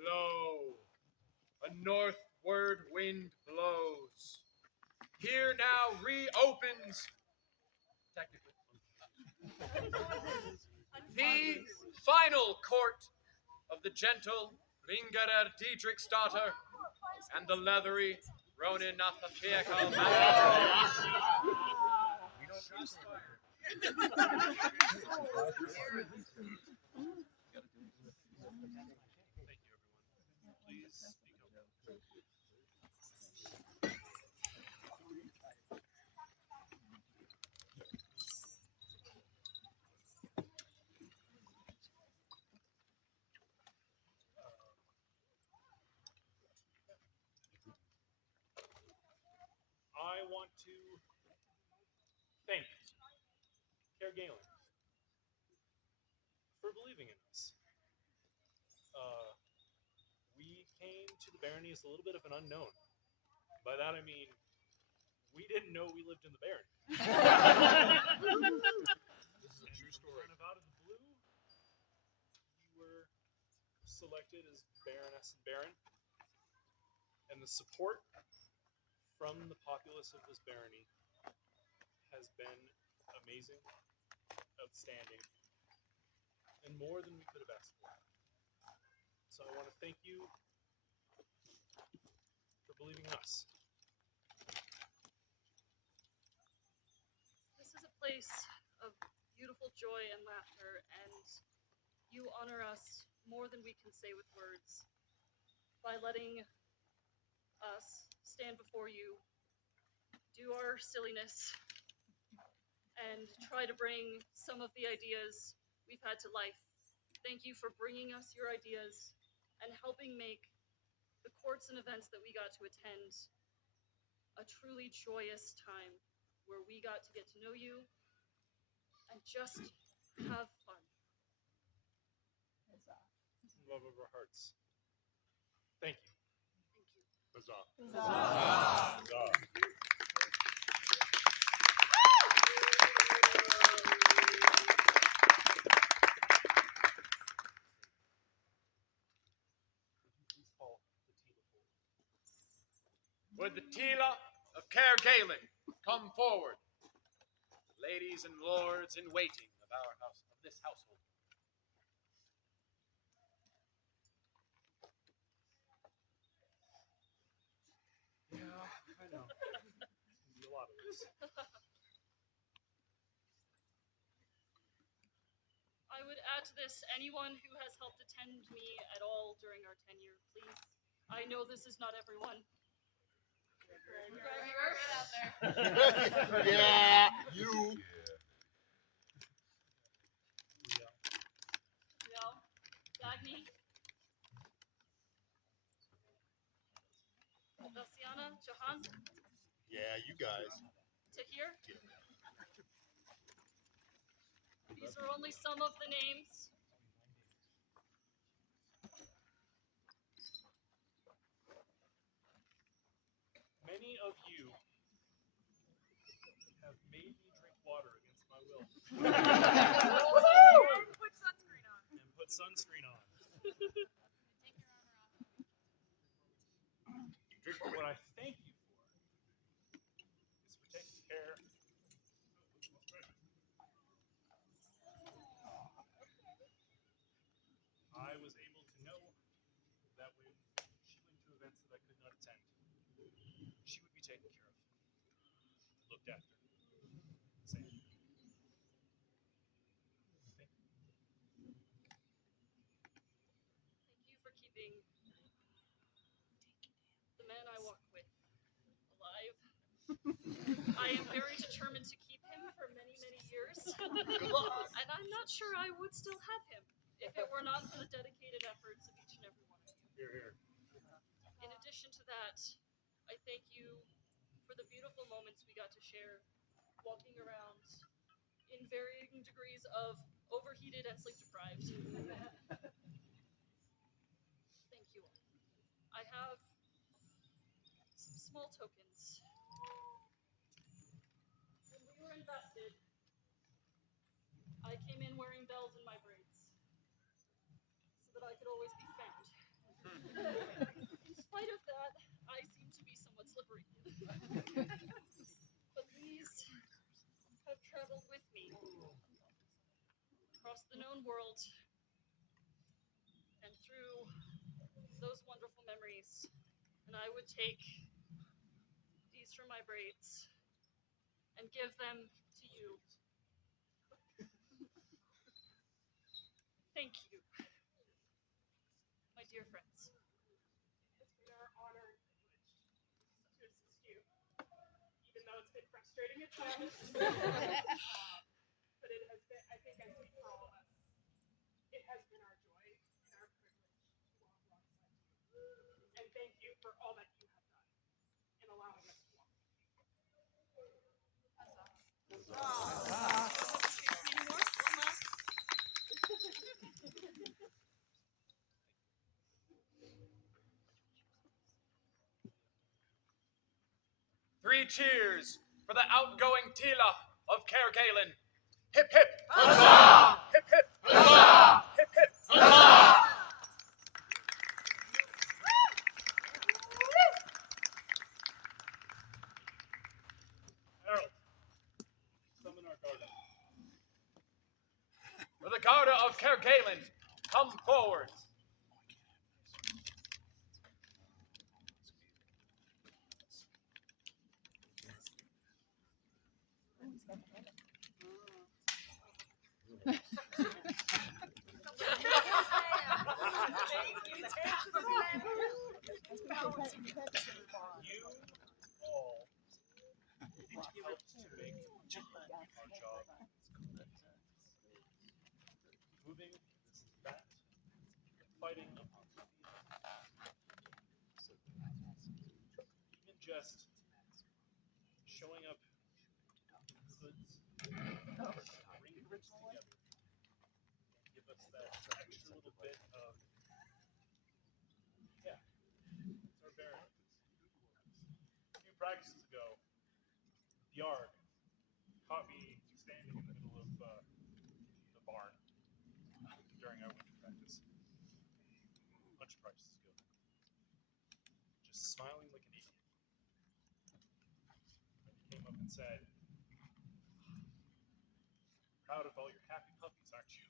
Lo, a northward wind blows. Here now reopens, technically, the final court of the gentle Ringerer Dietrichsdatter and the leathery Ronin Nathafiekal. We don't trust fire. I want to thank Care Galen for believing in us. We came to the barony as a little bit of an unknown. By that I mean, we didn't know we lived in the barony. This is a true story. Kind of out of the blue, we were selected as Baroness and Baron, and the support from the populace of this barony has been amazing, outstanding, and more than we could have asked for. So I want to thank you for believing in us. This is a place of beautiful joy and laughter, and you honor us more than we can say with words by letting us stand before you, do our silliness, and try to bring some of the ideas we've had to life. Thank you for bringing us your ideas and helping make the courts and events that we got to attend a truly joyous time where we got to get to know you and just have fun. Love of our hearts. Thank you. Thank you. Huzzah. Huzzah. Would the Tila of Care Galen come forward? Ladies and lords in waiting of our house, of this household. Yeah, I know. There's gonna be a lot of this. I would add to this, anyone who has helped attend me at all during our tenure, please. I know this is not everyone. Gregor? Out there. Yeah, you. Riel? Dagny? Luciana? Johan? Yeah, you guys. Tahir? These are only some of the names. Many of you have made me drink water against my will. And put sunscreen on. And put sunscreen on. Take your armor off. What I thank you for is for taking care. I was able to know that when she went to events that I could not attend, she would be taken care of, looked after. Same. Thank you. Thank you for keeping the man I walk with alive. I am very determined to keep him for many, many years. And I'm not sure I would still have him if it were not for the dedicated efforts of each and every one of you. Here, here. In the beautiful moments we got to share walking around in varying degrees of overheated and sleep deprived. Thank you all. I have some small tokens. When we were invested, I came in wearing bells in my braids so that I could always be found. In spite of that, I seem to be somewhat slippery. But these have traveled with me across the known world and through those wonderful memories. And I would take these from my braids and give them to you. Thank you, my dear friends. It's been our honor to assist you, even though it's been frustrating at times. But it has been, I think I speak for all of us, it has been our joy and our privilege to walk alongside you. And thank you for all that you have done in allowing us to walk with you. Three cheers for the outgoing Tila of Caer Galen. Hip hip! Huzzah! Hip hip! Huzzah! Hip hip! Huzzah! Harold, summon our Garda. For the Garda of Caer Galen, come forward. You all helped to make our job moving this bat, fighting upon the field. Even just showing up hoods, bring groups together, and give us that extra little bit of, yeah, it's our Baron. A few practices ago, the yard caught me standing in the middle of the barn during our winter practice. A bunch of practices ago. Just smiling like an idiot. And he came up and said, "Proud of all your happy puppies, aren't you?"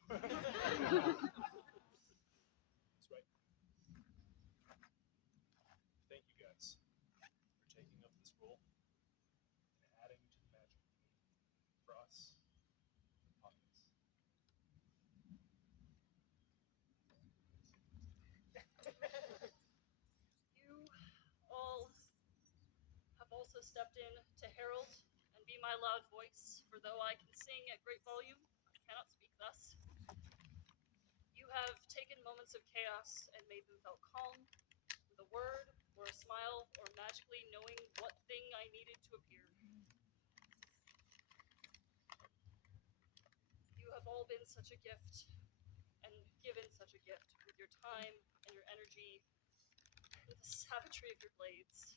That's right. Thank you guys for taking up this role and adding to the magic for us, the puppies. You all have also stepped in to herald and be my loud voice, for though I can sing at great volume, I cannot speak thus. You have taken moments of chaos and made them felt calm with a word or a smile or magically knowing what thing I needed to appear. You have all been such a gift and given such a gift with your time and your energy, with the savagery of your blades.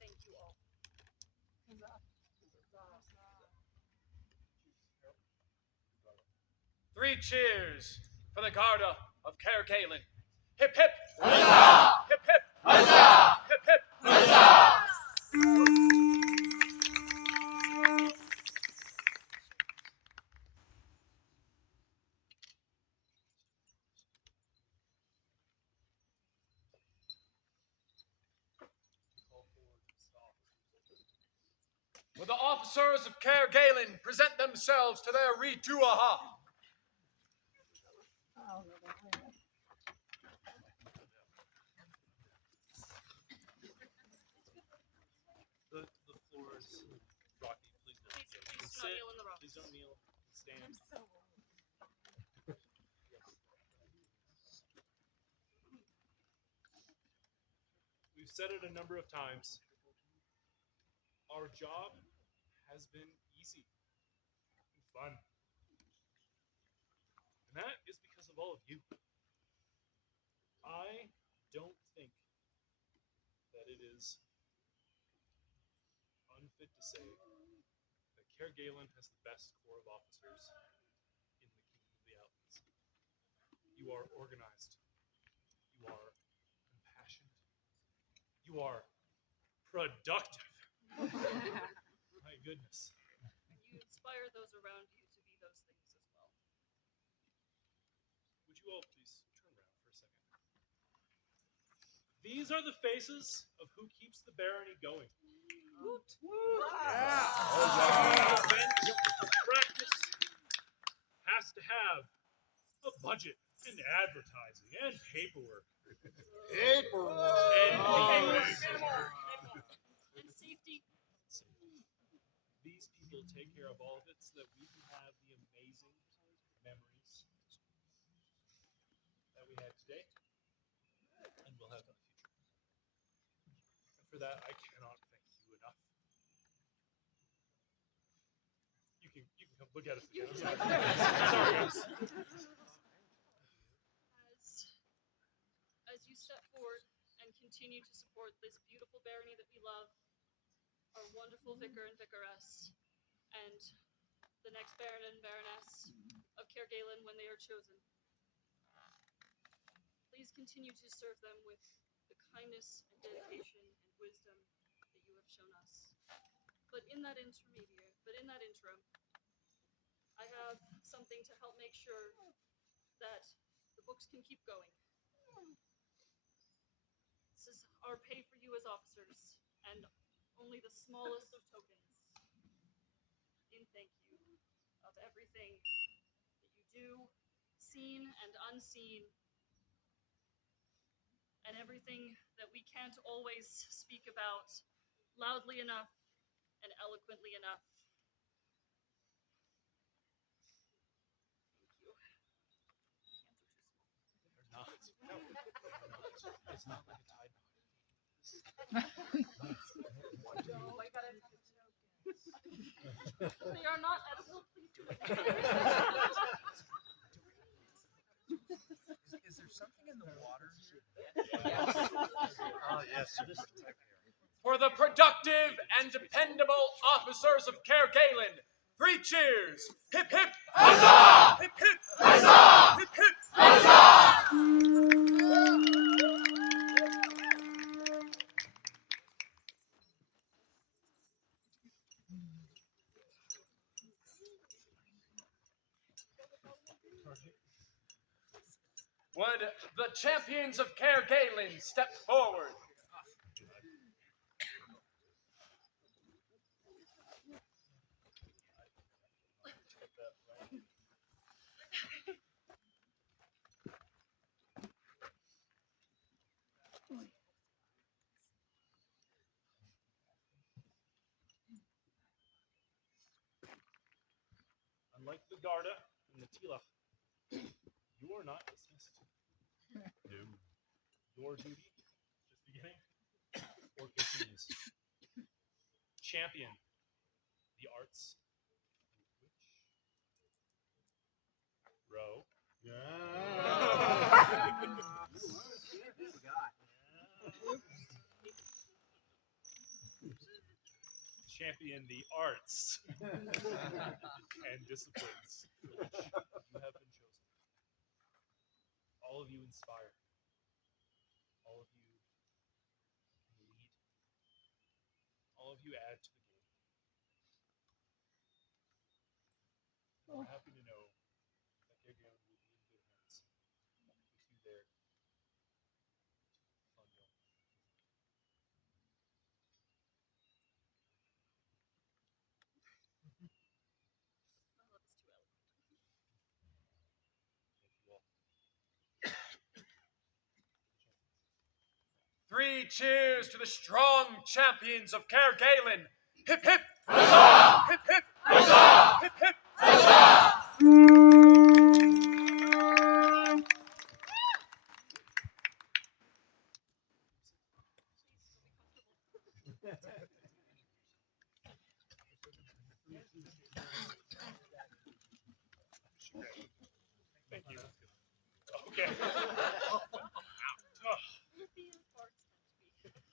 Thank you all. Three cheers for the Garda of Caer Galen. Hip hip! Huzzah! Hip hip! Huzzah! Hip hip! Huzzah! Will the officers of Caer Galen present themselves to their Rituaha? The floor is rocky. Please don't Please, kneel. please do not Sit. kneel in the rocks. Please don't kneel. Stand. We've said it a number of times. our job has been easy and fun. And that is because of all of you. I don't think that it is unfit to say that Cair Galen has the best corps of officers in the Kingdom of the Outlands. You are organized. You are compassionate. You are productive. My goodness. And you inspire those around you to be those things as well. Would you all please turn around for a second? These are the faces of who keeps the barony going. Practice has to have a budget and advertising and paperwork. And safety. These people take care of all of it so that we can have the amazing memories that we had today and we'll have in the future. And for that, I cannot thank you enough. You can come look at us again. Sorry, guys. As you step forward and continue to support this beautiful barony that we love, our wonderful vicar and vicaress, and the next baron and baroness of Cair Galen when they are chosen. Please continue to serve them with the kindness and dedication and wisdom that you have shown us. But in that interim, I have something to help make sure that the books can keep going. This is our pay for you as officers, and only the smallest of tokens in thank you of everything that you do, seen and unseen, and everything that we can't always speak about loudly enough and eloquently enough. Thank you. They're not. No. It's not like a tide pod. They are not edible, please do it. Is there something in the water here? Oh, yes. For the productive and dependable officers of Cair Galen, 3 cheers! Hip hip! Huzzah! Hip hip! Huzzah! Hip hip! Would the champions of Cair Galen step forward? Unlike the Garda and the Tilach, you are not dismissed. No. Your duty, just beginning, or continues. Champion the arts. Row. Champion the arts and disciplines for which you have been chosen. All of you inspire. All of you can lead. All of you add to the game. And we're happy to know that Cair Galen will be in good hands with you there. My love is too eloquent. Thank you all. 3 cheers to the strong champions of Cair Galen. Hip hip! Huzzah! Hip hip! Huzzah! Hip hip! Huzzah! Okay. Lithium parts tend to be.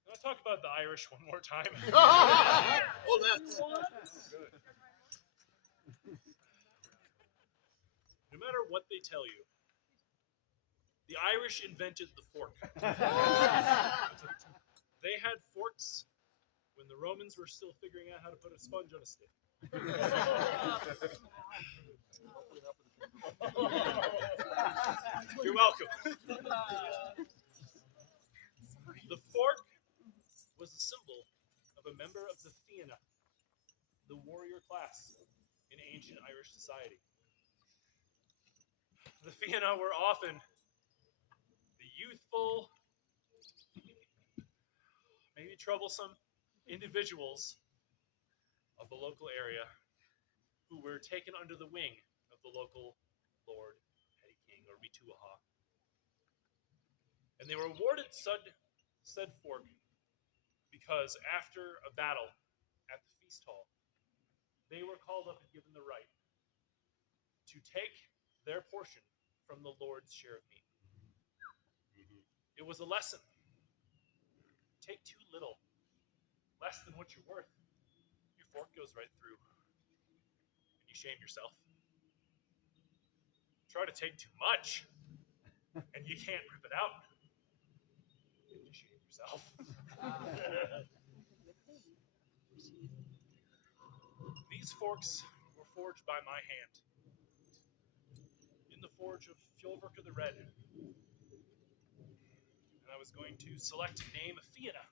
Can I talk about the Irish one more time? Oh, that's No matter what they tell you, the Irish invented the fork. They had forks when the Romans were still figuring out how to put a sponge on a stick. You're welcome. The fork was a symbol of a member of the Fianna, the warrior class in ancient Irish society. The Fianna were often the youthful, maybe troublesome individuals of the local area who were taken under the wing of the local lord, petty king, or Rituaha. And they were awarded said fork because after a battle at the feast hall, they were called up and given the right to take their portion from the Lord's share of meat. It was a lesson. Take too little, less than what you're worth. Your fork goes right through, and you shame yourself. Try to take too much, and you can't rip it out, and you shame yourself. These forks were forged by my hand in the forge of Fjolverka the Red. And I was going to select a name of Fianna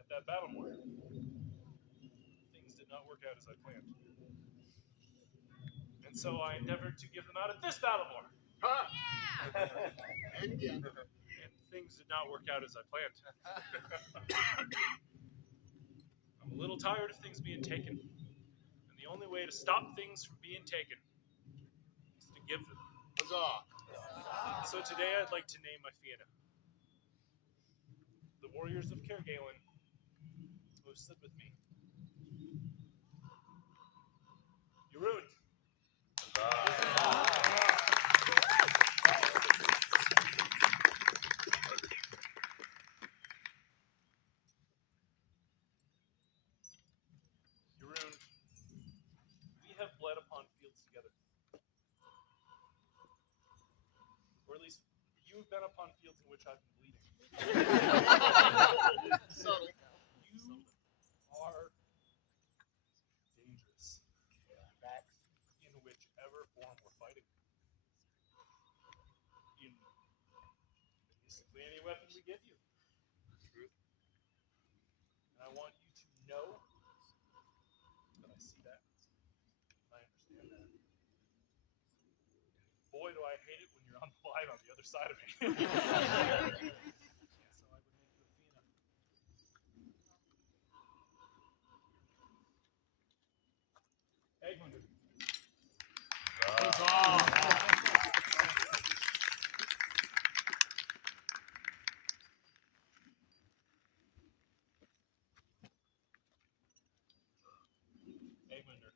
at that battle war. Things did not work out as I planned. And so I endeavored to give them out at this battle war. and yeah. And things did not work out as I planned. I'm a little tired of things being taken. And the only way to stop things from being taken is to give them. Huzzah. So today I'd like to name my Fianna. The warriors of Cairgalen who have stood with me. You're ruined. You're ruined. We have bled upon fields together. Or at least you've been upon fields in which I've been bleeding. Subtle. You are dangerous in whichever form we're fighting. In basically any weapon we give you. Truth. And I want you to know that I see that. And I understand that. Boy, do I hate it when you're on the line on the other side of me. So I would make you a Fianna. Egmund. Egmunder,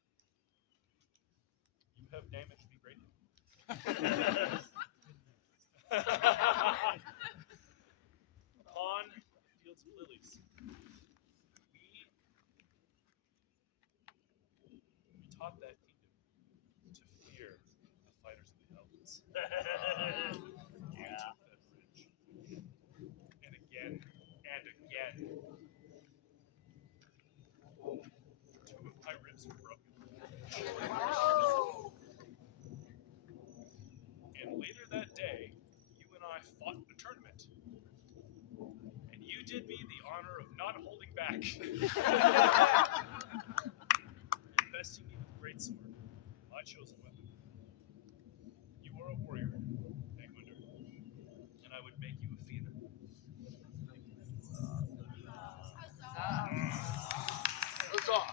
you have damaged me greatly. Upon the fields of lilies, we taught that kingdom to fear the fighters of the elves. You took that bridge. And again and again. Two of my ribs were broken. And later that day, you and I fought in a tournament. And you did me the honor of not holding back. Investing me with a greatsword, my chosen weapon. You are a warrior, Egmunder, and I would make you a Fianna. Huzzah.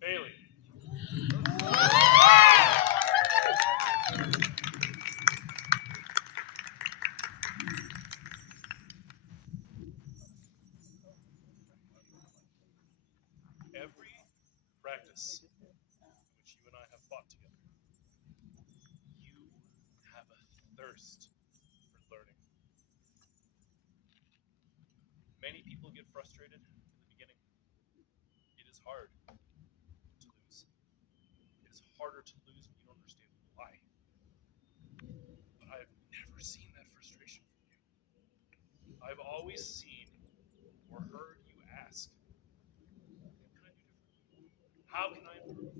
Bailey. thirst for learning. Many people get frustrated in the beginning. It is hard to lose. It is harder to lose when you don't understand why. But I have never seen that frustration from you. I've always seen or heard you ask, what can I do differently? How can I improve?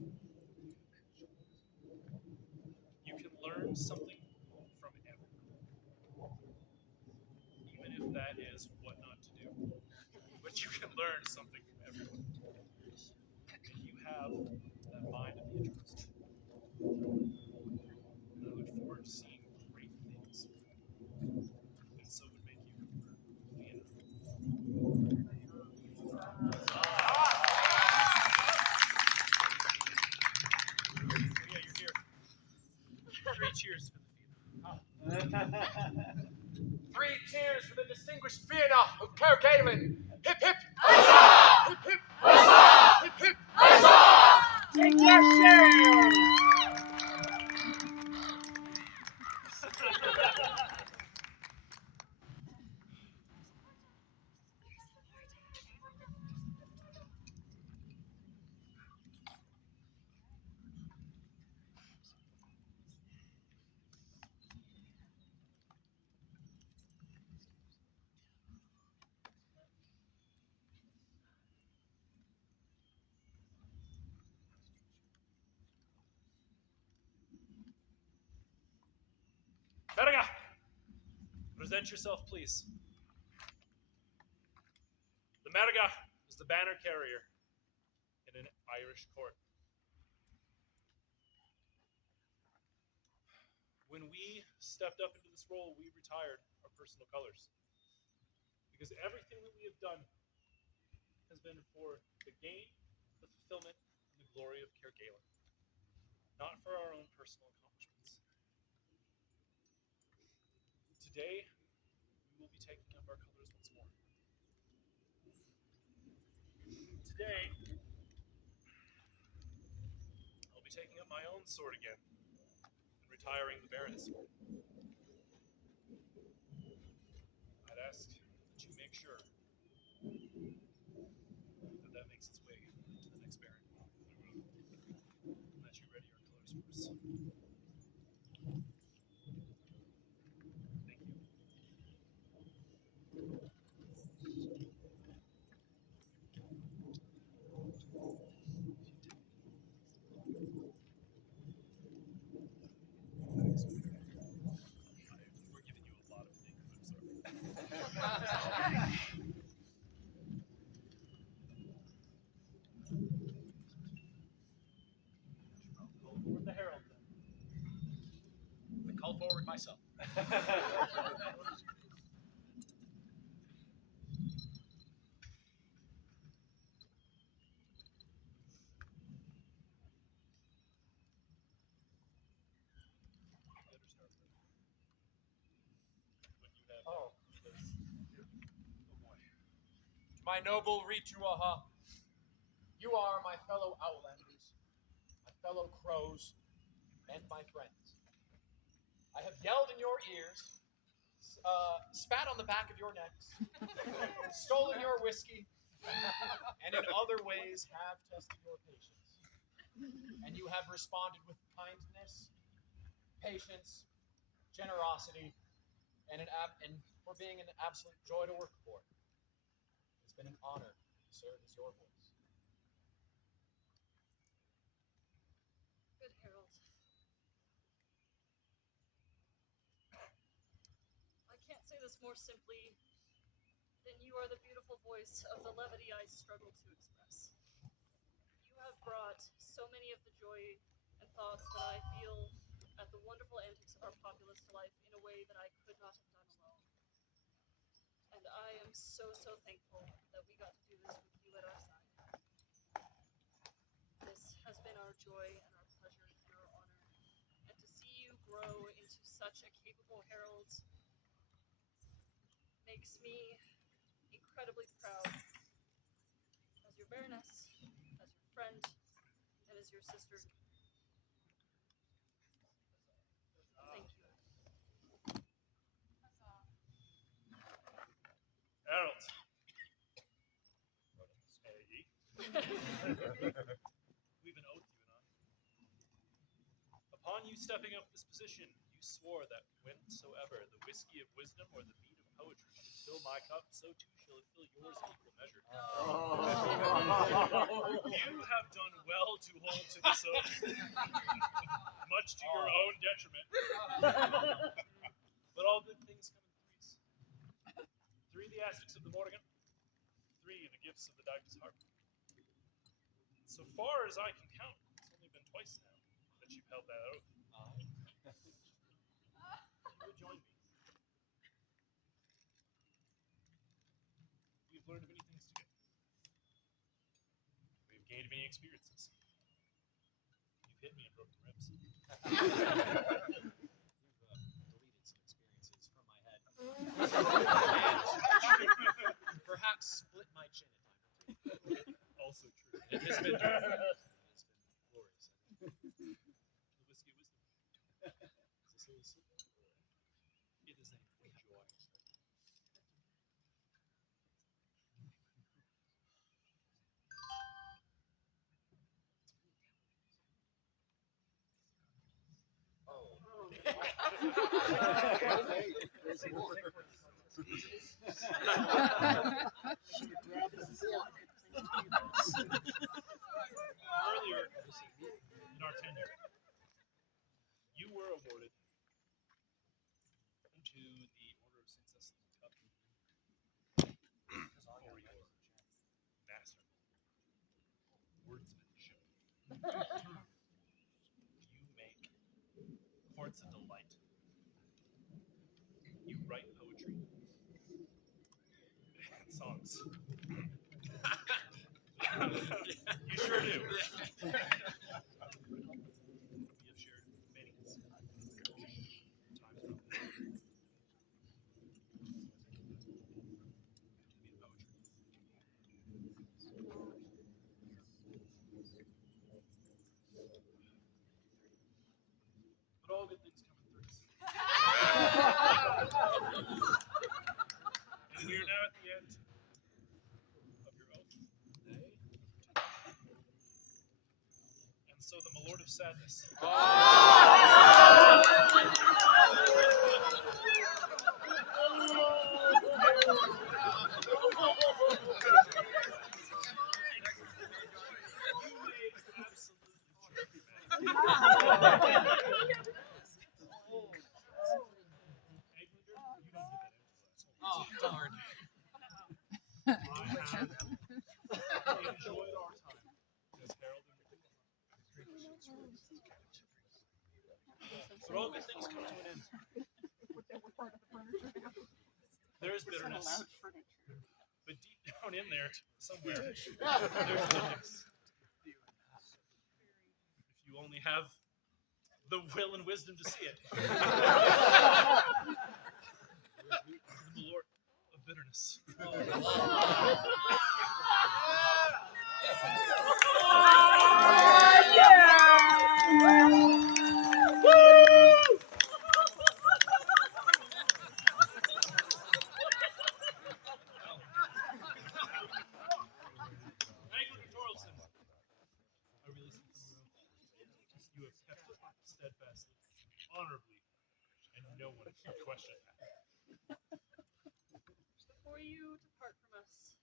You can learn something from everyone, even if that is what not to do. But you can learn something from everyone. And you have that mind of the interested. And I look forward to seeing great things. And so would make you Vienna. Yeah, you're here. 3 cheers for the Vienna. 3 cheers for the distinguished Vienna of Kerguelen. Hip hip! Huzzah! Hip hip! Huzzah! Hip hip! Huzzah! Take your share! Berga! Present yourself, please. The Merga is the banner carrier in an Irish court. When we stepped up into this role, we retired our personal colors. Because everything that we have done has been for the gain, the fulfillment, and the glory of Kerguelen, not for our own personal accomplishments. Today, we will be taking up our colors once more. Today, I'll be taking up my own sword again and retiring the baronetcy. I'd ask that you make sure that makes its way to the next baron. And that you ready our colors for us. Thank you. We're giving you a lot of things. I'm sorry. Call forward the herald then. I call forward myself. Oh. My noble Rituaha, you are my fellow Outlanders, my fellow crows, and my friends. I have yelled in your ears, spat on the back of your necks, stolen your whiskey, and in other ways have tested your patience. And you have responded with kindness, patience, generosity, and for being an absolute joy to work for. It's been an honor to serve as your voice. Good Harold. I can't say this more simply than you are the beautiful voice of the levity I struggle to express. You have brought so many of the joy and thoughts that I feel at the wonderful antics of our populace to life in a way that I could not have done alone. And I am so, so thankful that we got to do this with you at our side. This has been our joy and our pleasure in your honor. And to see you grow into such a capable herald makes me incredibly proud as your baroness, as your friend, and as your sister. Thank you. stepping up this position, you swore that whensoever the whiskey of wisdom or the mead of poetry should fill my cup, so too shall it fill yours in equal measure. You have done well to hold to this oath, much to your own detriment. But all good things come in threes. 3 the aspects of the Morrigan, 3 the gifts of the Douglas harp. So far as I can count, it's only been twice now that you've held that oath. You will join me. We've learned many things together. We've gained many experiences. You've hit me and broken ribs. You've deleted some experiences from my head. And perhaps split my chin at times. Also true. It has been glorious. The whiskey of wisdom. Is this a whistle? It is a joy. There's more. Earlier in our tenure, you were awarded into the Order of St. Cecily Cup for your masterful wordsmanship. You make courts a delight. You write poetry and songs. You sure do. We have shared many times from But all good things come in threes. And we are now at the end of your oath. And so the Malord of Sadness. Oh, darn. I have enjoyed our time as Harold and but all good things come to an end. There is bitterness, but deep down in there, somewhere, there's goodness. If you only have the will and wisdom to see it. The Lord of bitterness. You have kept it steadfastly, honorably, and no one can question that. Before you depart from us,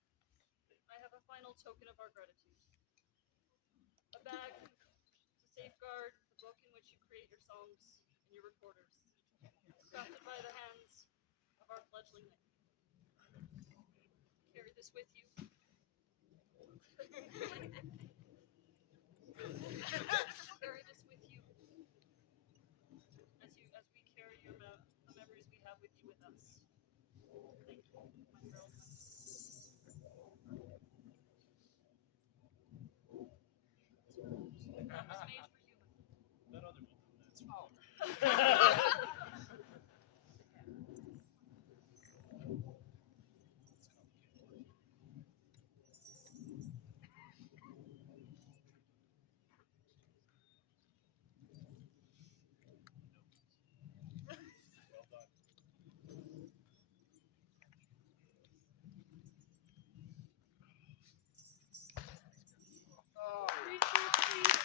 I have a final token of our gratitude. A bag to safeguard the book in which you create your songs and your recorders, crafted by the hands of our fledgling knight. Carry this with you. Carry this with you as we carry the memories we have with you with us. Thank you, my girl. It was made for you. That other one, that's well done. Retreat, please.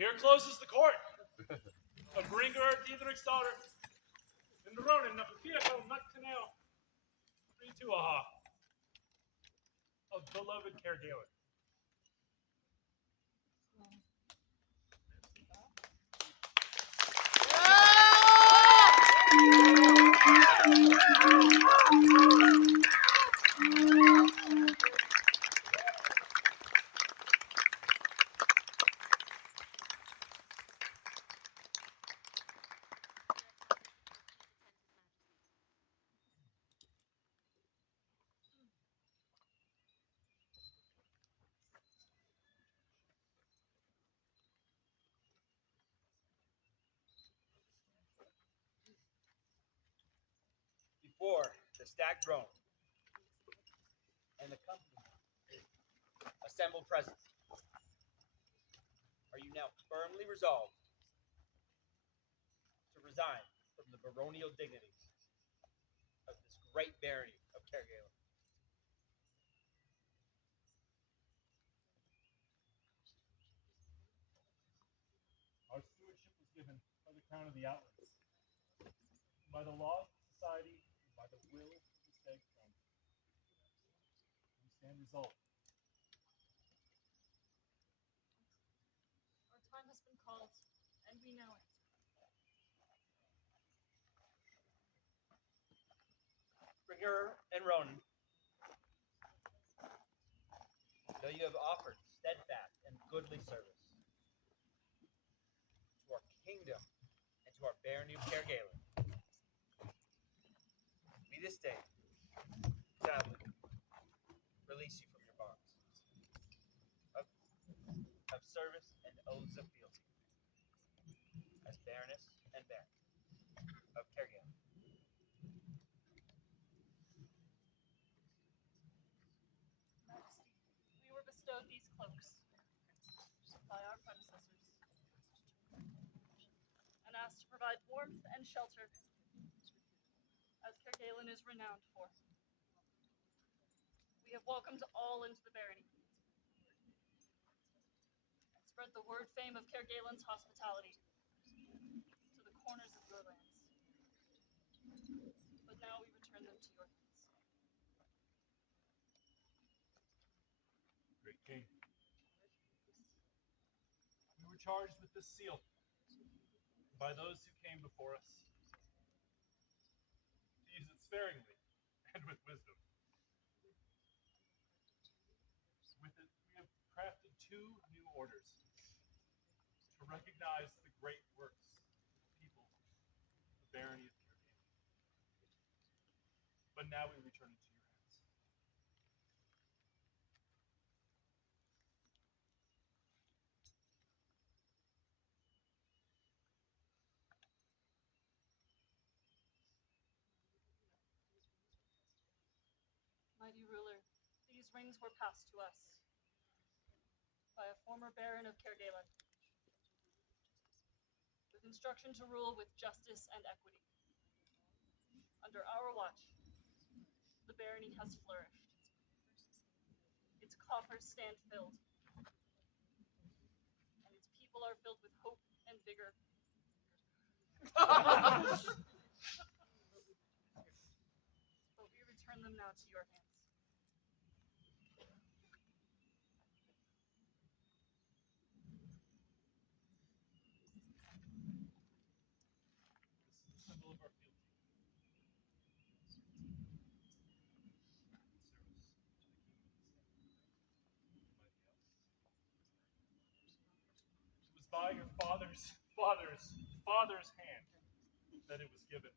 Here closes the court. A bringer Diedrichsdaughter. In Ronin, Napifiaco, Nutcanale. 3-2 aha. Of beloved Kergalen. Before the stacked throne and the company assembled present, are you now firmly resolved to resign from the baronial dignities of this great barony of Kergalen? Our stewardship was given by the Crown of the Outlands, by the laws of society, and by the will of the stag throne. We stand resolved. Our time has been called, and we know it. Bringer and Ronan, though you have offered steadfast and goodly service to our kingdom and to our barony of Kergalen, we this day sadly release you from your bonds of service and oaths of fealty as Baroness and Baron of Kergalen. Majesty, we were bestowed these cloaks by our predecessors and asked to provide warmth and shelter as Kergalen is renowned for. We have welcomed all into the barony and spread the word fame of Kergalen's hospitality to the corners of your lands. But now we return them to your hands. Great King. We were charged with this seal by those who came before us to use it sparingly and with wisdom. With it, we have crafted 2 new orders to recognize the great works of the people of the barony of Kergalen. But now we return it to your hands. Mighty ruler, these rings were passed to us by a former baron of Kergalen, with instruction to rule with justice and equity. Under our watch, the barony has flourished. Its coffers stand filled, and its people are filled with hope and vigor. But we return them now to your hands. This is the symbol of our fealty. It was by your father's hand that it was given,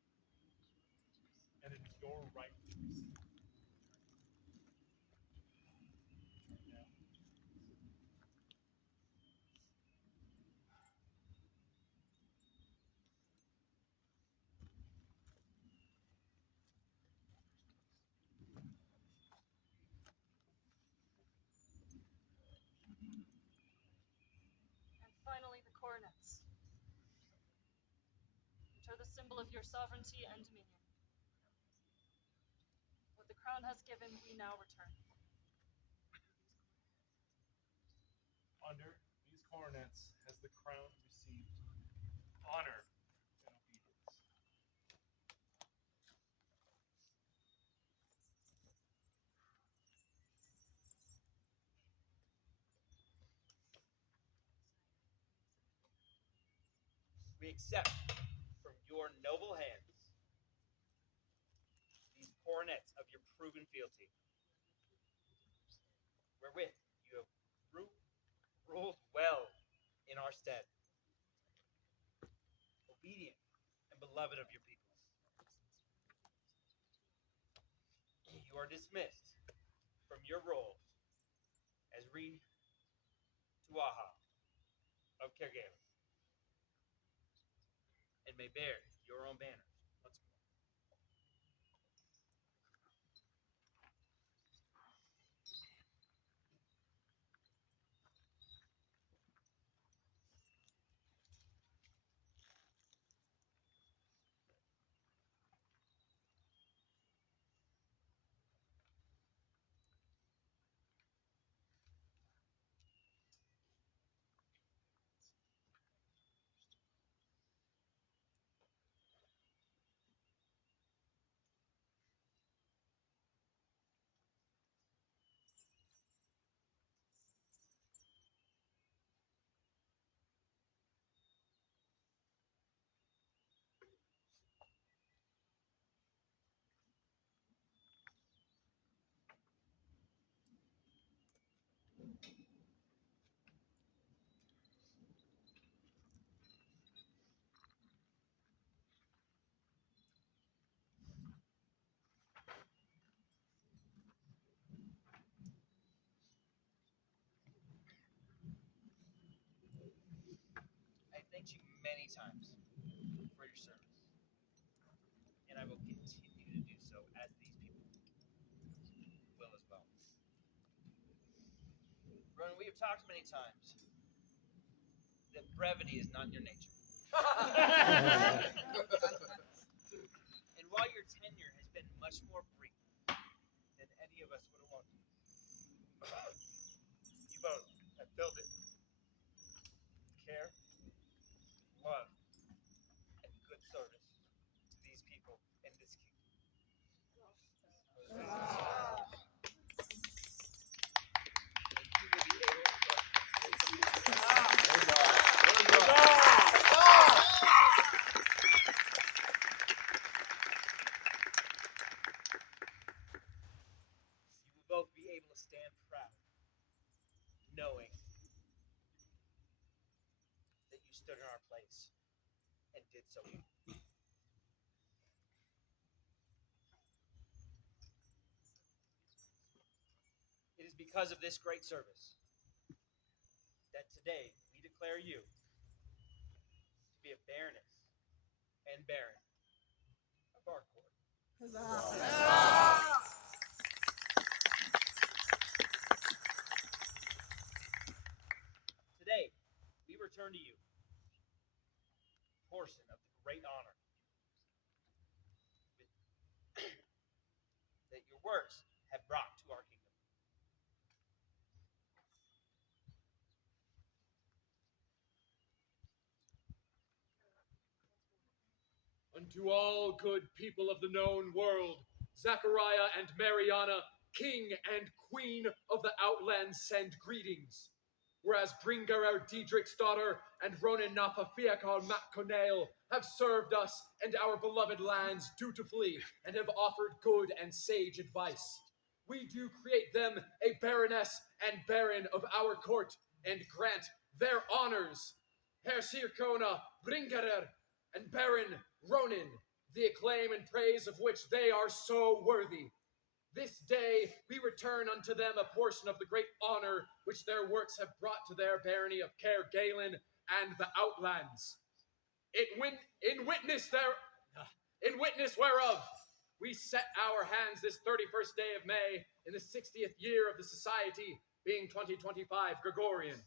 and it is your right to receive it. Now, And finally, the coronets, which are the symbol of your sovereignty and dominion. What the crown has given, we now return. under these coronets has the crown we accept from your noble hands these coronets of your proven fealty, wherewith you have ruled well in our stead, obedient and beloved of your people. You are dismissed from your role as Reed Tuaha of Kergala, and may bear your own banners once more. I thanked you many times for your service, and I will continue to do so as these people will as well. Ronan, we have talked many times that brevity is not your nature. And while your tenure has been much more brief than any of us would have wanted, you both have filled it with care, love, and good service to these people and this kingdom. And you will be able you will both be able to stand proud, knowing that you stood in our place and did so well. It is because of this great service that today we declare you to be a baroness and baron of our court. Today, we return to you a portion of the great honor that your works have brought to our kingdom. Unto all good people of the known world, Zachariah and Mariana, king and queen of the Outlands, send greetings. Whereas Bringarer Diedrich's daughter and Ronan Nafafiakal Macconail have served us and our beloved lands dutifully and have offered good and sage advice. We do create them a baroness and baron of our court and grant their honors. Herr Sirkona Bringarer and Baron Ronan, the acclaim and praise of which they are so worthy. This day we return unto them a portion of the great honor which their works have brought to their barony of Caer Galen and the Outlands. In witness whereof we set our hands this 31st day of May in the 60th year of the society, being 2025 Gregorian.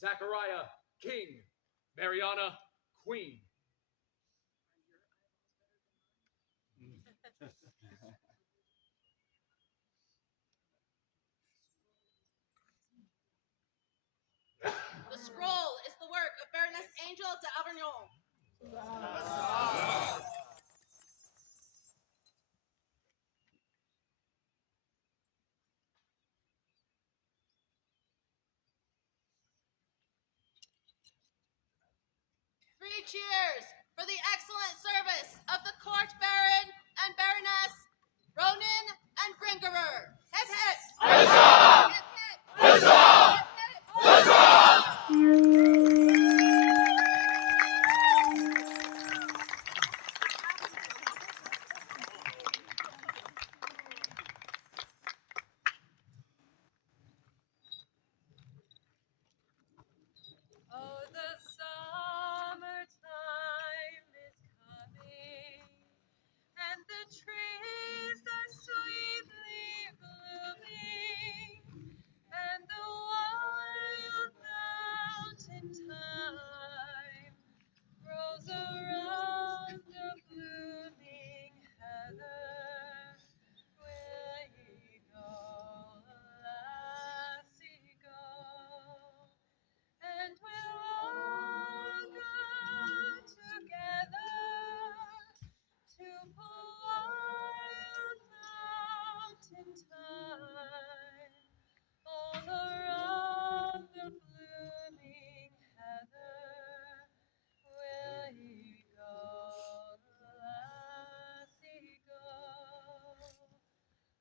Zachariah, king. Mariana, queen. The scroll is the work of Baroness Angel de Avernon. 3 cheers for the excellent service of the court baron and baroness, Ronin and Bringerer. Hip hip! Huzzah! Hip hip! Huzzah! Hip hip! Huzzah! Oh, the summertime is coming, and the trees are sweetly blooming, and the wild mountain thyme grows around the blooming heather. Will ye go, lassie, go? And we'll all go together to pull wild mountain thyme all around the blooming heather. Will ye go, lassie, go?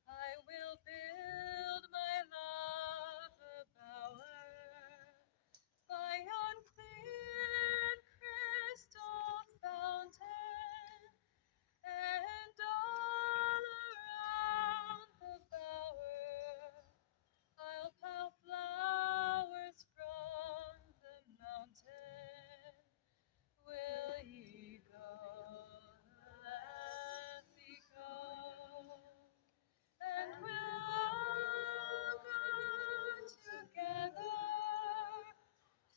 I will build my love a bower by yon clear and crystal fountain, and all around the bower I'll pile flowers from the mountain. Will ye go, lassie, go? And we'll all go together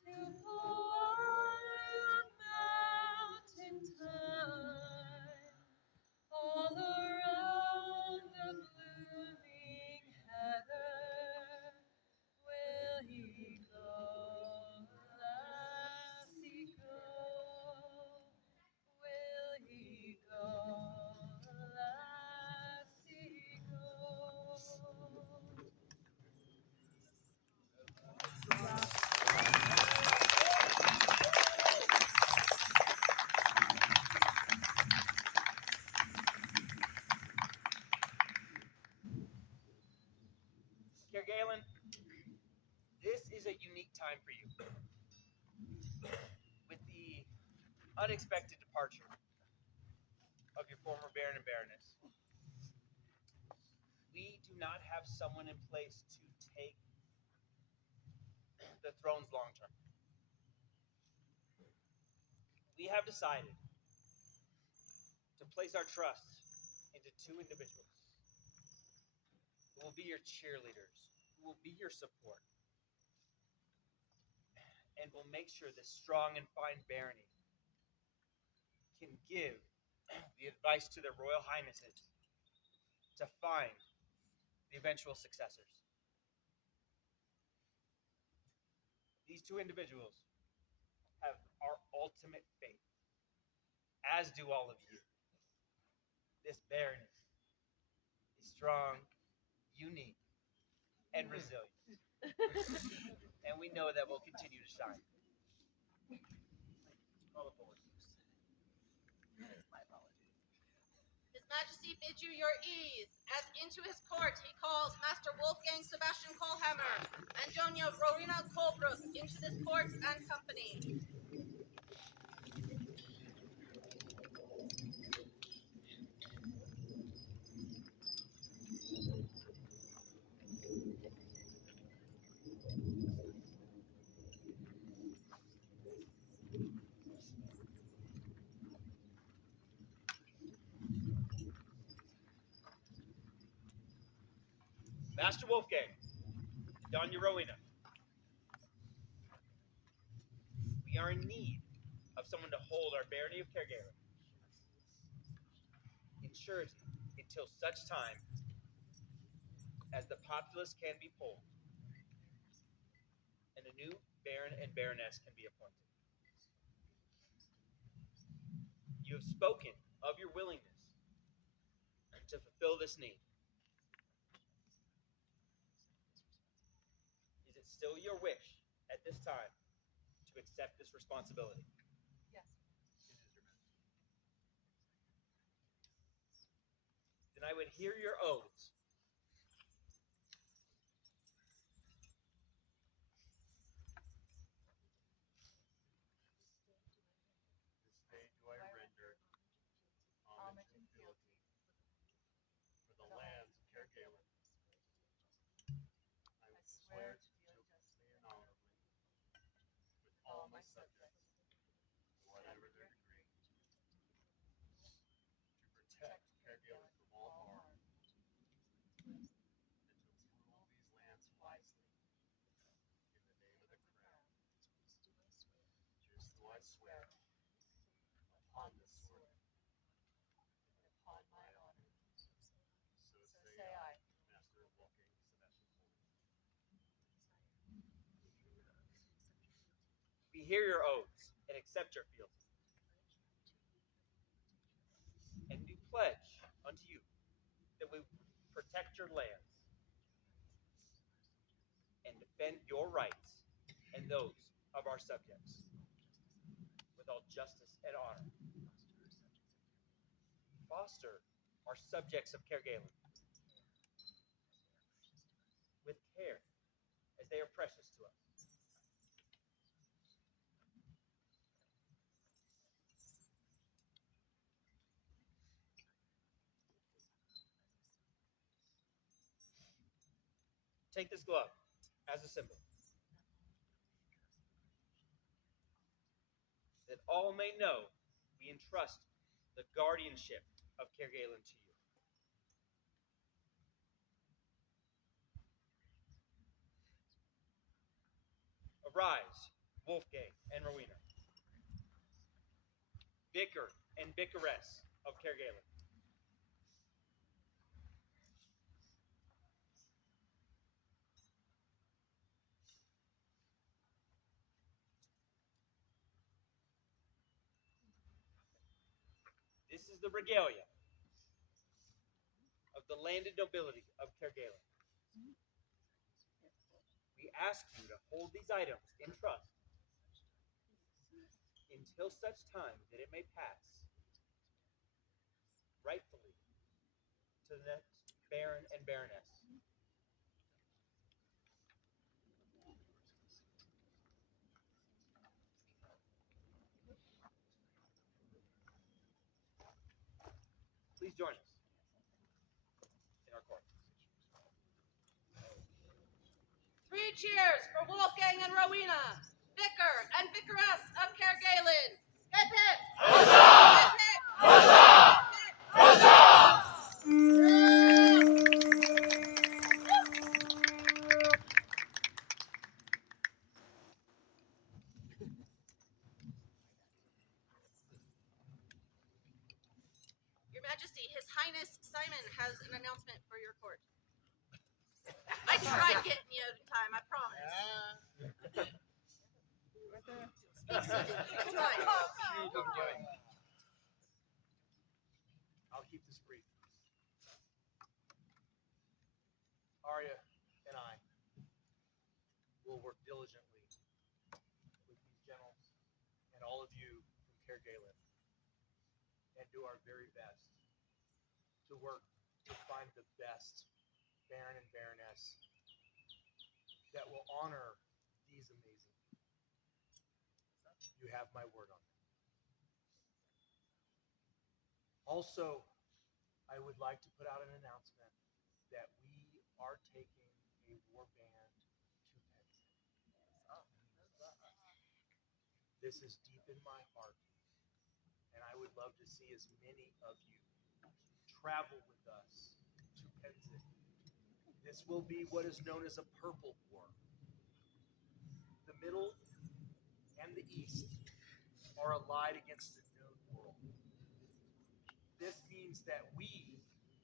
to wild mountain thyme all around the blooming heather. Will ye go, lassie, go? Will ye go, lassie, go? Galen, this is a unique time for you. With the unexpected departure of your former Baron and Baroness, we do not have someone in place to take the thrones long term. We have decided to place our trust into 2 individuals who will be your cheerleaders, who will be your support, and will make sure this strong and fine barony can give the advice to their royal highnesses to find the eventual successors. These 2 individuals have our ultimate faith, as do all of you. This barony is strong, unique, and resilient. And we know that we'll continue to shine. Call it forward. His Majesty bids you your ease, as into his court he calls Master Wolfgang Sebastian Kohlhammer and Doña Rowena Colebrook into this court and company. Master Wolfgang, Doña Rowena, we are in need of someone to hold our barony of Caregara in surety until such time as the populace can be polled and a new Baron and Baroness can be appointed. You have spoken of your willingness to fulfill this need. Is it still your wish at this time to accept this responsibility? Yes. and I would hear your oaths. This day do I render homage and fealty for the lands of Kerguelen. I will swear to deal justly and honorably with all my subjects, whatever their degree, to protect Kerguelen from all harm, and to rule these lands wisely, in the name of the crown. Just do I swear upon this sword and upon my honor. So say I, Master Wolfgang Sebastian We hear your oaths and accept your fealty, and do pledge unto you that we protect your lands and defend your rights and those of our subjects with all justice and honor. Foster our subjects of Kerguelen with care, as they are precious to us. Take this glove as a symbol, that all may know we entrust the guardianship of Kerguelen to you. Arise, Wolfgang and Rowena, Vicar and Vicaress of Kerguelen. This is the regalia of the landed nobility of Kerguelen. We ask you to hold these items in trust until such time that it may pass rightfully to the next Baron and Baroness. Please join us in our court. 3 cheers for Wolfgang and Rowena, Vicar and Vicaress of Kerguelen. Hip hip! Huzzah! Hip hip! Huzzah! Your Majesty, His Highness Simon has an announcement for your court. I tried getting you in time, I promise. Speak seated. It's fine. I'll keep this brief. Arya and I will work diligently with these generals and all of you from Kerguelen and do our very best to work to find the best Baron and Baroness that will honor these amazing people. You have my word on that. Also, I would like to put out an announcement that we are taking a war band to Penn. This is deep in my heart, and I would love to see as many of you travel with us to Penzing. This will be what is known as a Purple War. The Middle and the East are allied against the known world. This means that we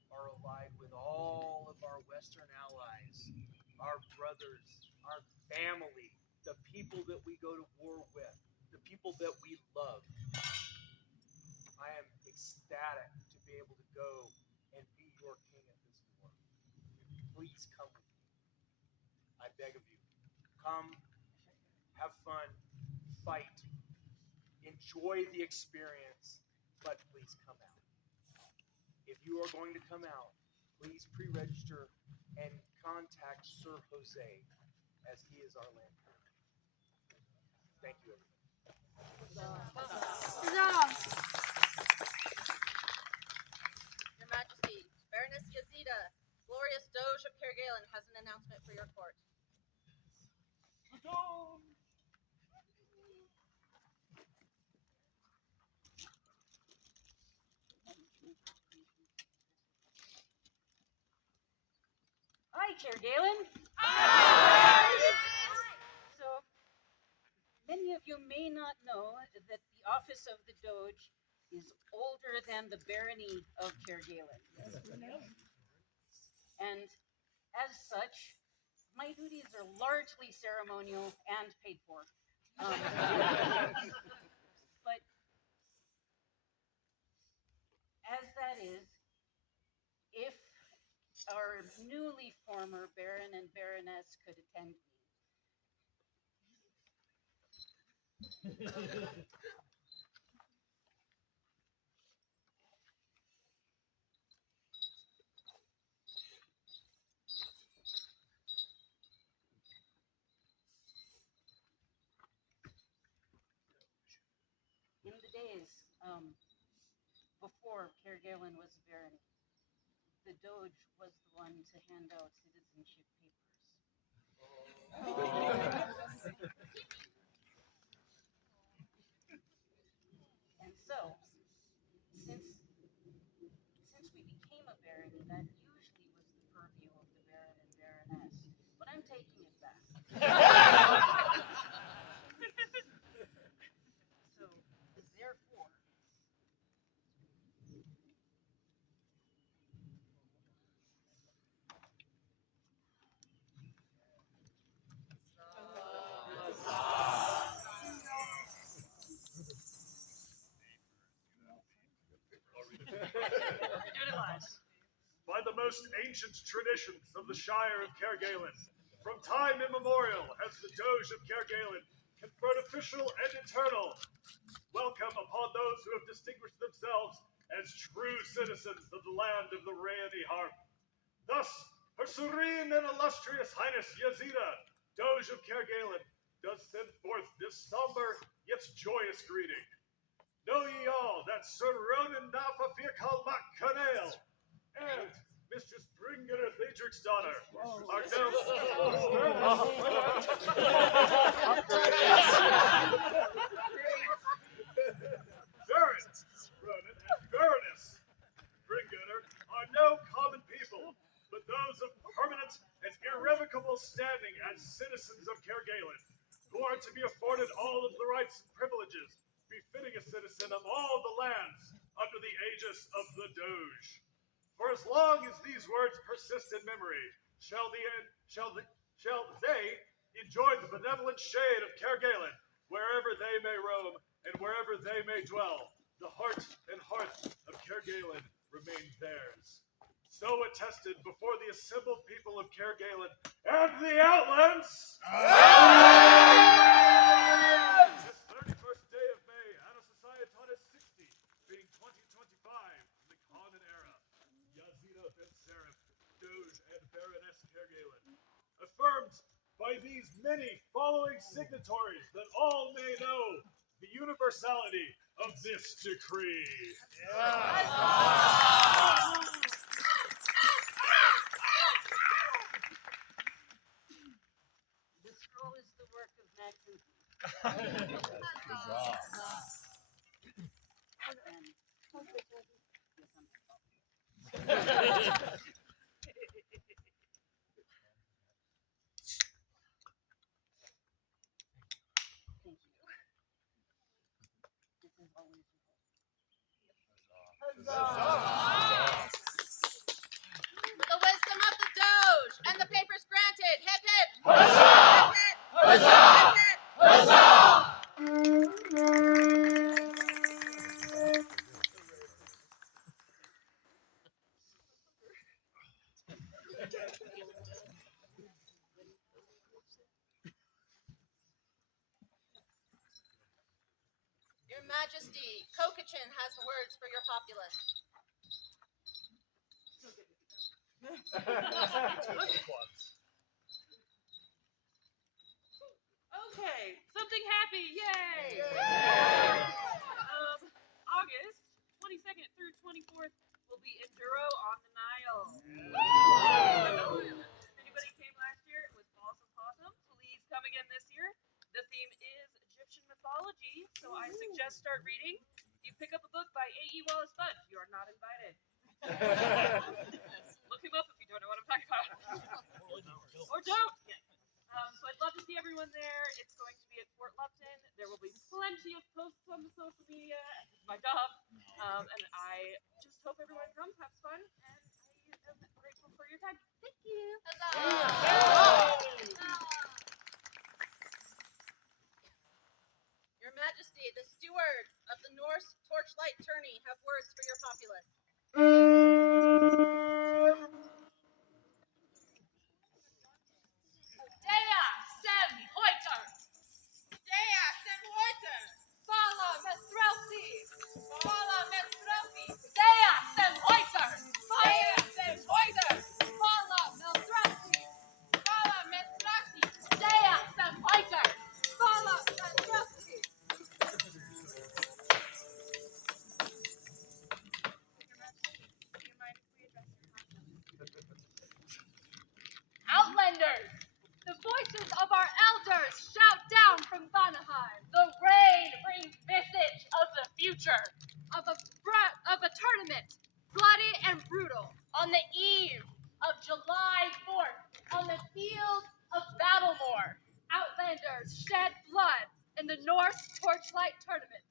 are allied with all of our Western allies, our brothers, our family, the people that we go to war with, the people that we love. I am ecstatic to be able to go and be your king at this war. Please come with me. I beg of you. Come, have fun, fight, enjoy the experience, but please come out. if you are going to come out, please pre-register and contact Sir Jose, as he is our land commander. Thank you, everybody. Your Majesty, Baroness Yazida, glorious Doge of Kerguelen, has an announcement for your court. Hi, Kerguelen. So, many of you may not know that the office of the Doge is older than the barony of Kerguelen. And as such, my duties are largely ceremonial and paid for. But as that is, if our newly former Baron and Baroness could attend me. In the days before Kerguelen was a barony, the Doge was the one to hand out citizenship papers. And so, since we became a barony, that usually was the purview of the Baron and Baroness. But I'm taking it back. So, therefore, By the most ancient traditions of the Shire of Kerguelen, from time immemorial has the Doge of Kerguelen conferred official and eternal welcome upon those who have distinguished themselves as true citizens of the land of the Rayani Harp. Thus, Her Serene and Illustrious Highness Yazida, Doge of Kerguelen, does send forth this somber yet joyous greeting. Know ye all that Sir Ronan Nafa Fikal Macanale and Mistress Bringer Thedric's daughter are now Baron Ronan and Baroness Bringer are no common people, but those of permanent and irrevocable standing as citizens of Kerguelen, who are to be afforded all of the rights and privileges befitting a citizen of all the lands under the aegis of the Doge. For as long as these words persist in memory, shall they enjoy the benevolent shade of Kerguelen, wherever they may roam and wherever they may dwell. The heart and hearth of Kerguelen remain theirs. So attested before the assembled people of Kerguelen and the Outlands. This 31st day of May, Anno Societatis 60, being 2025 in the Common Era, Yazida Ben Seraph, Doge and Baroness Kerguelen, affirmed by these many following signatories that all may know the universality of this decree. the scroll is the work of Maxim. Thank you. This is always With the wisdom of the Doge and the papers granted, hip hip! Huzzah! Hip hip! Huzzah! Hip hip! Huzzah! Your Majesty, Kokachin has words for your populace. Okay, something happy, yay! August 22nd through 24th will be Enduro on the Nile. If anybody came last year, it was awesome. Please come again this year. The theme is Egyptian mythology, so I suggest start reading. You pick up a book by A.E. Wallace Fudge, you are not invited. Look him up if you don't know what I'm talking about. Or don't. So I'd love to see everyone there. It's going to be at Fort Lupton. There will be plenty of posts on the social media. It's my job. And I just hope everyone comes, has fun, and I am grateful for your time. Thank you. Your Majesty, the stewards of the Norse Torchlight Tourney have words for your populace. Dea sem hoiter. Dea sem heute! Fala mestrelsi. Fala mestrelsi. Dea sem hoiter. Dea sem hoiter. Fala mestrelsi. Fala mestrelsi. Dea sem hoiter. Fala mestrelsi. Outlanders, the voices of our elders shout down from Vanaheim. The rain brings visage of the future, of a tournament, bloody and brutal, on the eve of July 4th, on the fields of Battlemore. Outlanders shed blood in the Norse Torchlight Tournament.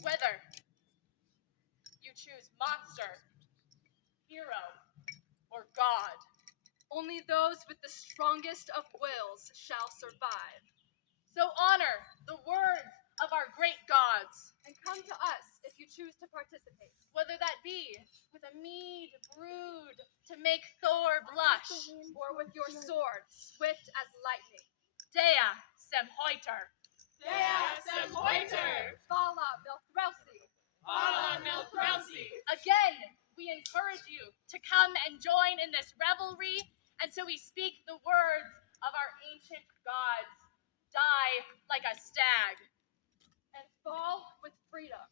Whether you choose monster, hero, or god, only those with the strongest of wills shall survive. So honor the words of our great gods, and come to us if you choose to participate, whether that be with a mead brewed to make Thor blush, or with your sword swift as lightning. Dea sem hoiter. Dea sem hoiter. Fala Melthrelsi. Fala Melthrelsi. Again, we encourage you to come and join in this revelry, and so we speak the words of our ancient gods. Die like a stag, and fall with freedom.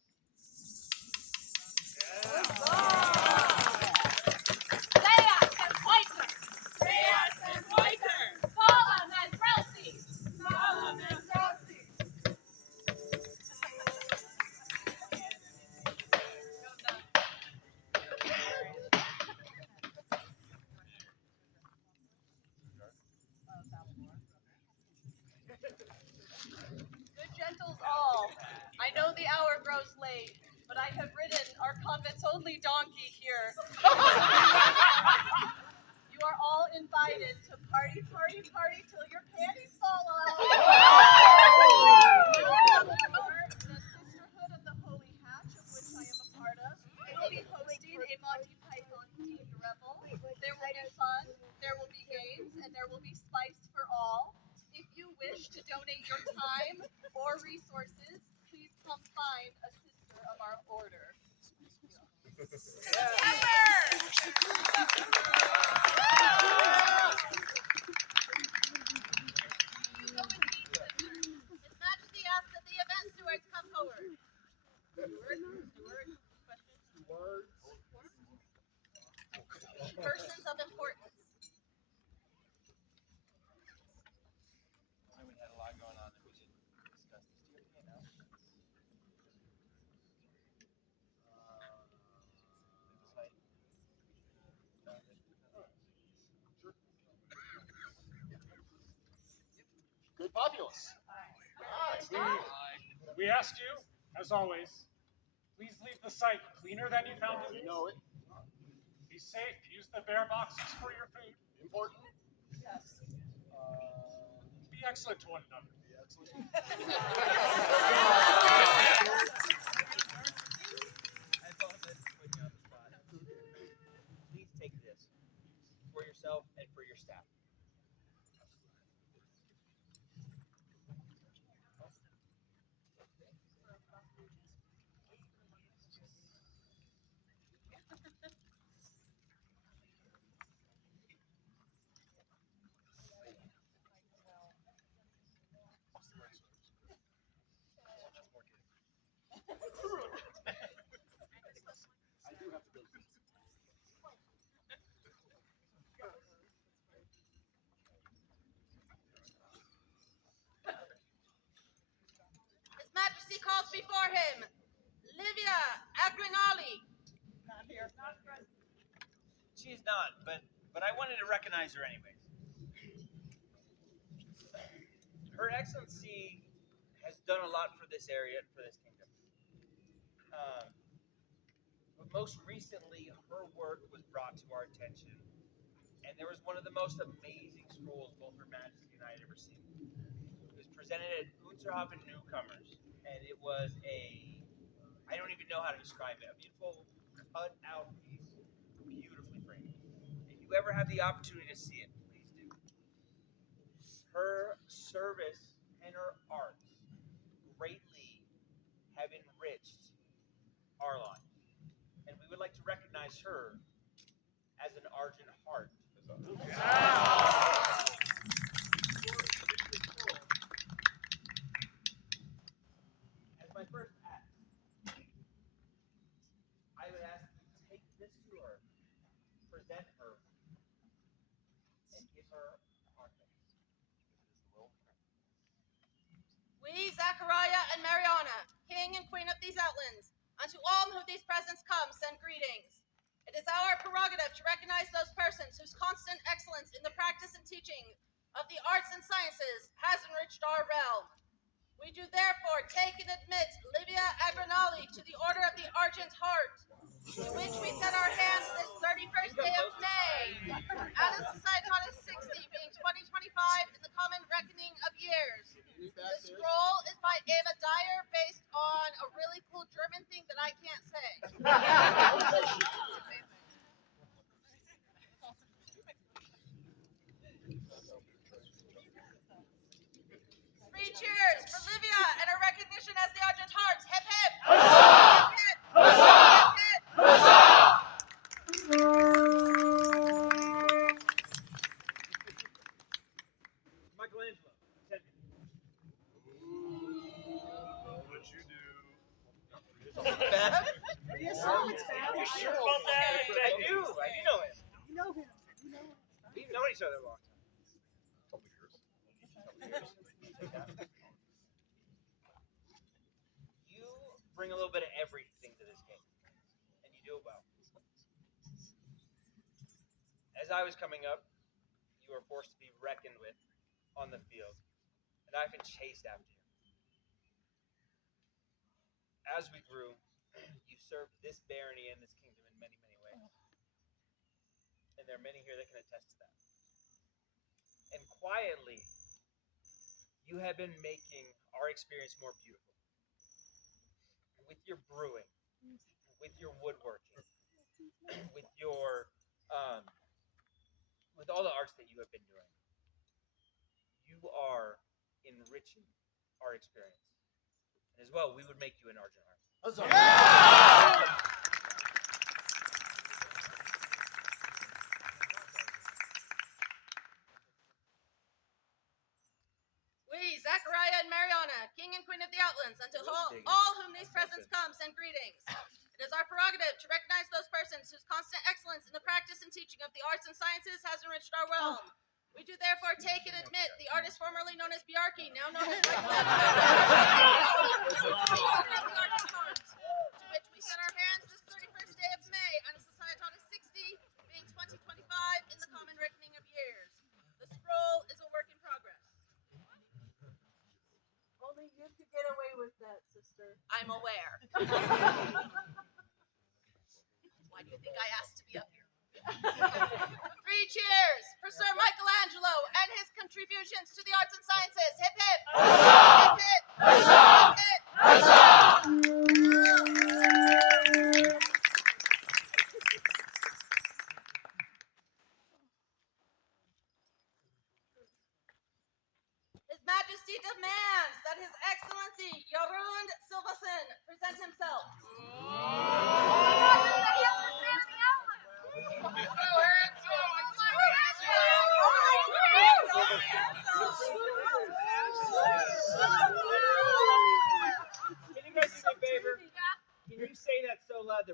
Dea sem hoiter. Dea sem hoiter. Fala Melthrelsi. Fala Melthrelsi. Good gentles all, I know the hour grows late, but I have ridden our convent's only donkey here. You are all invited to party till your panties fall off. The Sisterhood of the Holy Hatch, of which I am a part of, will be hosting a Monty Python themed revel. There will be fun, there will be games, and there will be spice for all. If you wish to donate your time or resources, please come find a sister of our order. His Majesty asks that the event stewards come forward. Persons of importance. We had a lot going on that we should discuss this. Do you have any announcements? Good populace. We ask you, as always, please leave the site cleaner than you found it. You know it. Be safe. Use the bear boxes for your food. Important. Be excellent to one another. I apologize for putting you on the spot. Please take this for yourself and for your staff. His Majesty calls before him Livia Agrinali. Not here. She's not, but I wanted to recognize her anyways. Her Excellency has done a lot for this area and for this kingdom. But most recently, her work was brought to our attention, and there was one of the most amazing scrolls both Her Majesty and I had ever seen. It was presented at Unserhofen Newcomers, and it was I don't even know how to describe it, a beautiful cut out piece, beautifully framed. If you ever have the opportunity to see it, please do. Her service and her arts greatly have enriched our lives, and we would like to recognize her as an Argent Heart. As my first act, I would ask you to take this to her, present her, and give her our thanks. We, Zachariah and Mariana, King and Queen of these outlands, unto all whom these presents come, send greetings. It is our prerogative to recognize those persons whose constant excellence in the practice and teaching of the arts and sciences has enriched our realm. We do therefore take and admit Livia Agrinali to the Order of the Argent Heart, to which we set our hands this 31st day of May, out of Societatis 60, being 2025 in the common reckoning of years. The scroll is by Ava Dyer, based on a really cool German thing that I can't say. Three cheers for Livia and her recognition as the Argent Heart. Hip hip! Hip hip! Hip hip! Michelangelo, attend me. What you do? Bad? Yes, it's bad. You sure about that? I do know him. You know him. We've known each other a long time. You bring a little bit of everything to this game, and you do it well. As I was coming up, you were forced to be reckoned with on the field, and I've been chased after you. As we grew, you served this barony and this kingdom in many, many ways. And there are many here that can attest to that. And quietly, you have been making our experience more beautiful. With your brewing, with your woodworking, with your with all the arts that you have been doing, you are enriching our experience. And as well, we would make you an Argent Heart. We, Zachariah and Mariana, King and Queen of the Outlands, unto all whom these presents come, send greetings. It is our prerogative to recognize those persons whose constant excellence in the practice and teaching of the arts and sciences has enriched our realm. We do therefore take and admit the artist formerly known as Bjarki, now known as Michelangelo, to which we set our hands this 31st day of May, on a Societatis 60, being 2025 in the common reckoning of years. The scroll is a work in progress. Only you could get away with that, sister. I'm aware. Why do you think I asked to be up here? 3 cheers for Sir Michelangelo and his contributions to the arts and sciences. Hip hip! Hip hip! Hip hip! His Majesty demands that His Excellency Jorund Silvason present himself. Oh my gosh, everybody else is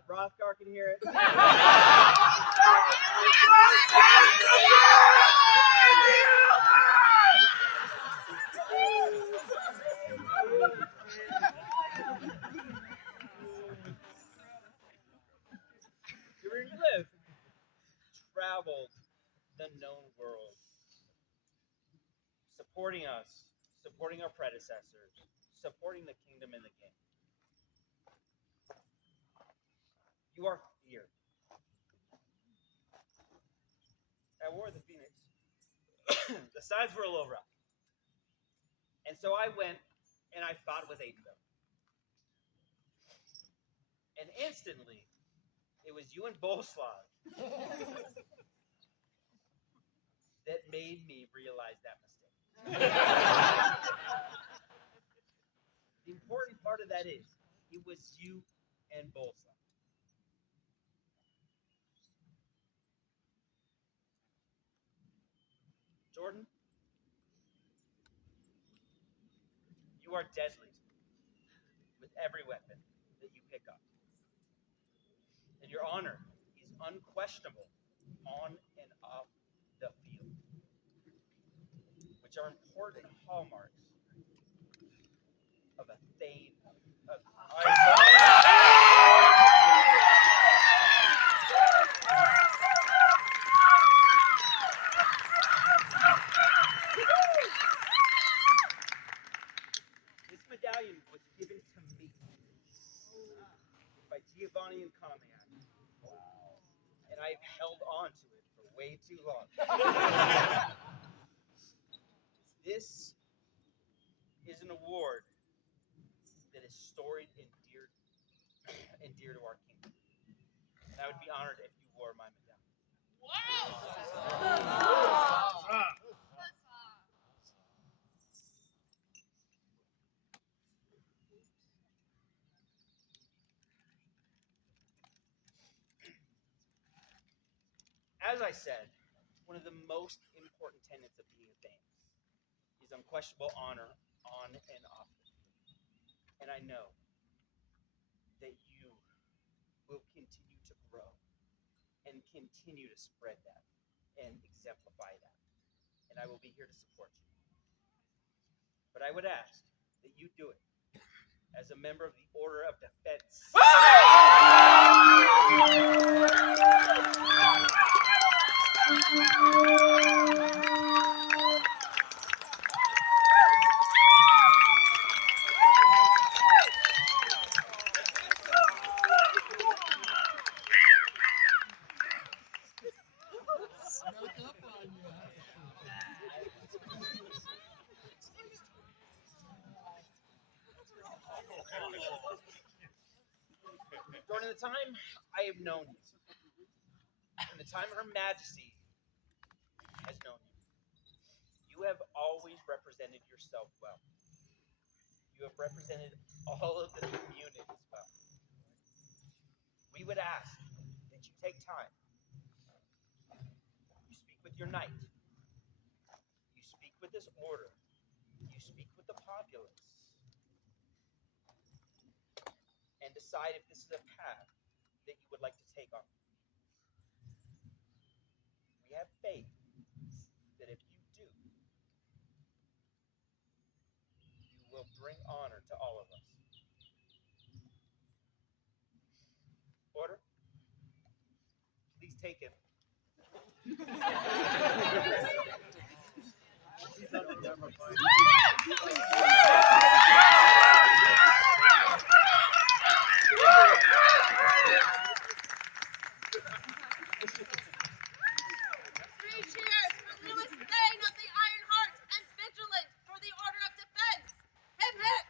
Rothgar can hear it. Glyph traveled the known world, supporting us, supporting our predecessors, supporting the kingdom and the game. You are feared. At War of the Phoenix, the sides were a little rough. And so I went and I fought with 8 of them. And instantly, it was you and Bolslav that made me realize that mistake. The important part of that is, it was you and Bolslav. Jordan, you are deadly with every weapon that you pick up. And your honor is unquestionable on and off the field, which are important hallmarks of a Thane. This medallion was given to me by Giovanni and Kamiak, and I've held on to it for way too long. This is an award that is storied and dear to our kingdom. And I would be honored if you wore my medallion. As I said, one of the most important tenets of being a Thane is unquestionable honor on and off the field. And I know that you will continue to grow and continue to spread that and exemplify that. And I will be here to support you. But I would ask that you do it as a member of the Order of Defense. During the time I have known you, and the time Her Majesty has known you, you have always represented yourself well. You have represented all of the communities well. We would ask that you take time. You speak with your knight. You speak with this order. You speak with the populace. And decide if this is a path that you would like to take on. We have faith that if you do, you will bring honor to all of us. Order, please take him. Three cheers for Lewis Thane of the Iron Heart and Vigilant for the Order of Defense. Hip hip!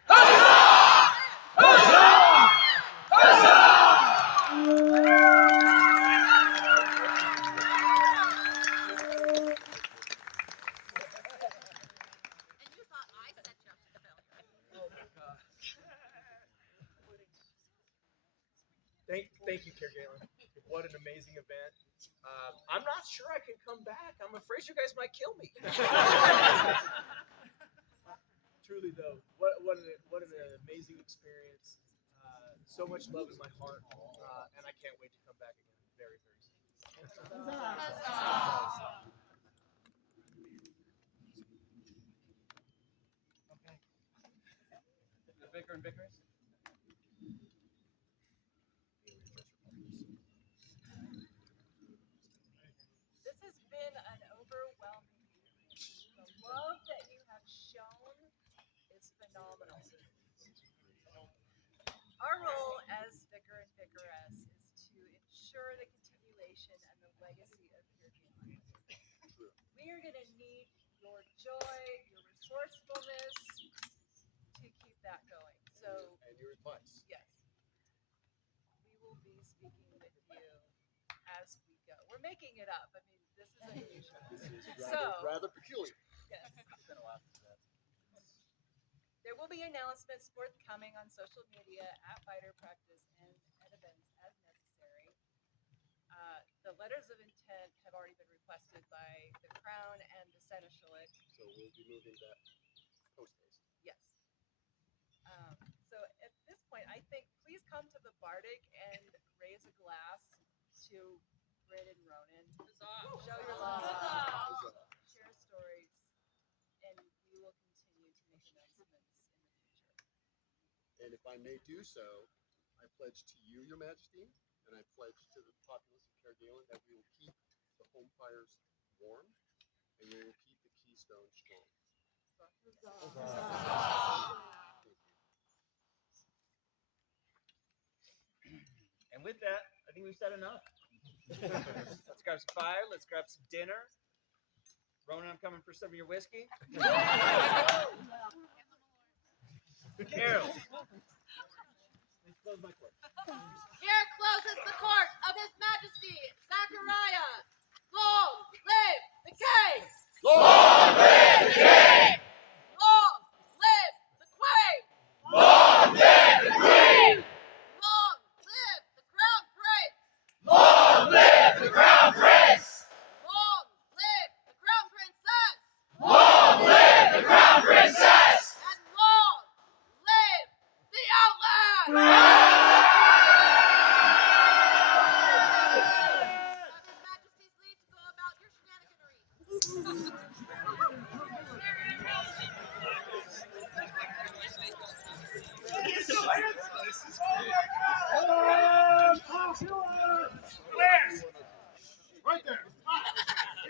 And you thought I set you up to failure. Oh my gosh. Thank you, Care Galen. What an amazing event. I'm not sure I can come back. I'm afraid you guys might kill me. Truly, though, what an amazing experience. so much love in my heart, and I can't wait to come back again very, very soon. The Vicar and Vicaress? This has been an overwhelming evening. The love that you have shown is phenomenal. Our role as Vicar and Vicaress is to ensure the continuation and the legacy of your game. We are going to need your joy, your resourcefulness to keep that going. So, And your advice. yes, we will be speaking with you as we go. We're making it up. I mean, this is unusual. This is So, rather peculiar. yes. There will be announcements forthcoming on social media at fighter practice and at events as necessary. The letters of intent have already been requested by the Crown and the Seneschalate. So we'll be moving that post-haste. Yes. So at this point, I think please come to the Bardic and raise a glass to Bryn and Ronan. Show your love. Share stories. And we will continue to make announcements in the future. And if I may do so, I pledge to you, Your Majesty, and I pledge to the populace of Caergalen that we will keep the home fires warm and we will keep the keystone strong. And with that, I think we've said enough. Let's grab some fire. Let's grab some dinner. Ronan, I'm coming for some of your whiskey. Carol. Please close my court. Here closes the court of His Majesty Zachariah. Long live the king! Long live the king! Long live the queen! Long live the queen! Long live the crown prince! Long live the crown prince! Long live the crown princess! Long live the crown princess! And long live the outland! Have His Majesty's leave to go about your shenaniganery. Where? Right there.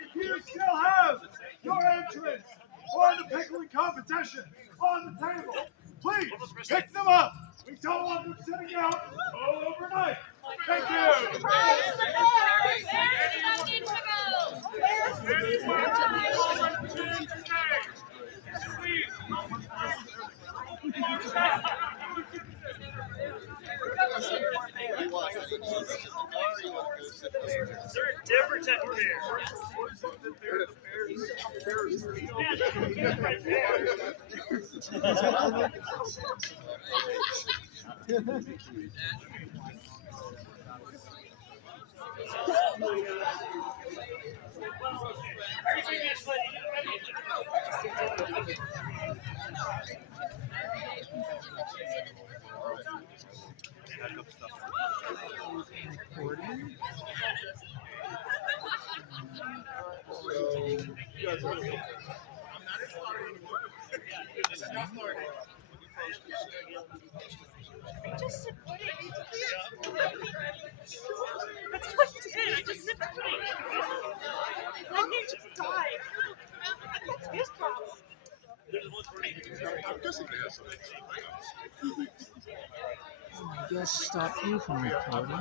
If you still have your entrance for the pickling competition on the table, please pick them up. We don't want them sitting out all overnight. Thank you. They're a different type of Just said pudding. That's what I did. I just said pudding. Then he just died. That's his problem. I'm guessing they have something. I guess stop you from recording.